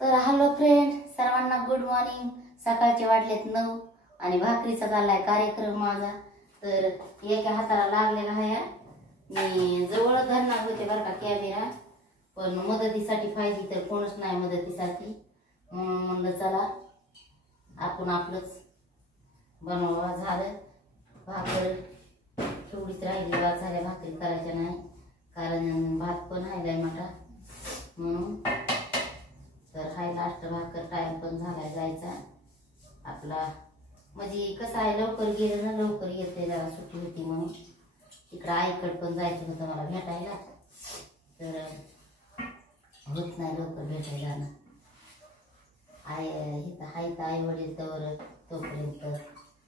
तर hello friend, सर्वांना good morning. सकाळचे वाजलेत 9 आणि भाकरीचा चाललाय कार्यक्रम माझा। तर एका हाताला लागलेला आहे। मी जवळ धरणार होते बरं का कॅमेरा, पण मदतीसाठी पाहिजे तर कोणच नाही मदतीसाठी। म्हणलं चला आपण आपलंच बनवा। झालं भाकर थोडीच राहिली, बाद झाल्या भाकरी करायच्या नाही कारण भात पण राहिलाय मोठा म्हणून। तर हाय लास्ट भाकर, टाइम पण झालाय जायचा आपला। म्हणजे कसं आहे, लवकर गेलं ना लवकर येते, जरा सुट्टी होती म्हणून। तिकडं आईकडे पण जायचं होतं मला भेटायला, तर होत नाही लवकर भेटायला ना। इथं आई वडील तर तोपर्यंत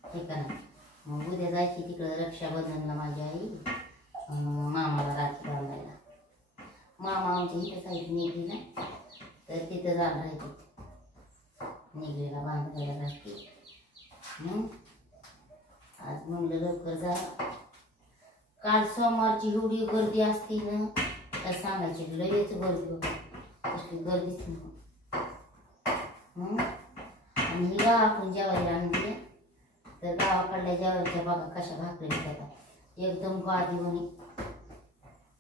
ठीक आहे ना। मग उद्या जायची तिकडं रक्षाबंधनला माझी आई मामाला राखी बांधायला। मामा आमच्या इथं साईड निघली ना, तर तिथं जाणार आहे। तिथे निघलेला बांधायला राखी। आज म्हणलं लवकर जा। काल सोमवारची एवढी गर्दी असती ना तर सांगायची, लयच गर्दी होती, कसली गर्दीच नाही। आणि ही गावाकडून ज्वारी आणली, तर गावाकडल्या ज्वारीच्या बघा कशा भाकरी देतात, एकदम गादी म्हणे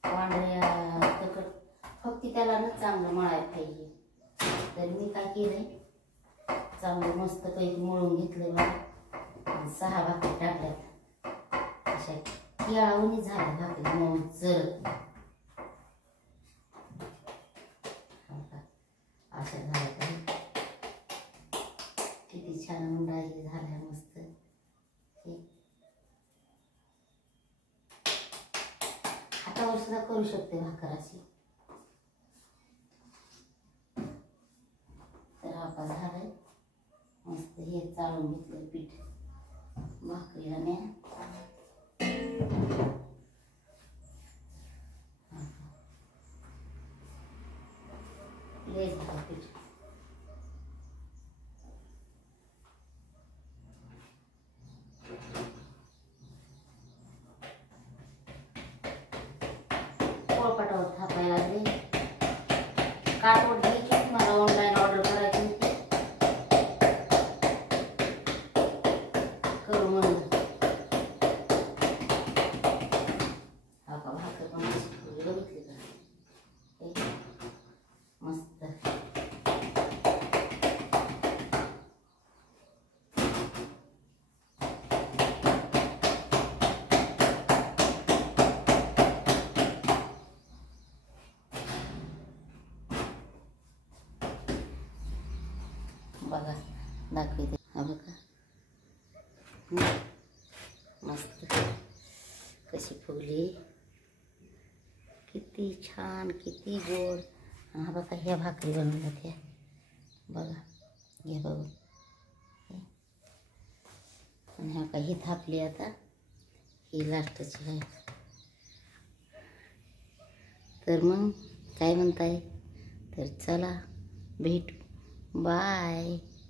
पांढऱ्या तकट, फक्त त्याला ना चांगलं मळायला पाहिजे। तर मी काय केलंय, चांगलं मस्त पैकी मळून घेतलंय बघा। 6 भाकरी टाकल्यात, अशा केळावणी झाल्या भाकरी मऊ जरत अशा झाल्या पाहिजे। किती छान मुंडाई झाल्या मस्त। हातावर सुद्धा करू शकते भाकर अशी। तर आता झालंय मस्त, हे चाळून घेतलं पीठ भाकरीला मी। लय झालं पीठ। पोळपाटावर थापायला लागले। काटवट घ्यायची होती मला, ऑनलाईन ऑर्डर करायची होती, करू म्हणलं। हा का भाकर पण बघितली का मस्त। बघा दाखवते, हा बघा मस्त कशी फुगली, किती छान किती गोड। हा बघा ह्या भाकरी बनवल्यात ह्या बघा, हे बघू। आणि ह्या काही थापली आता, ही लास्टची आहे। तर मग काय म्हणताय, तर चला भेटू, बाय।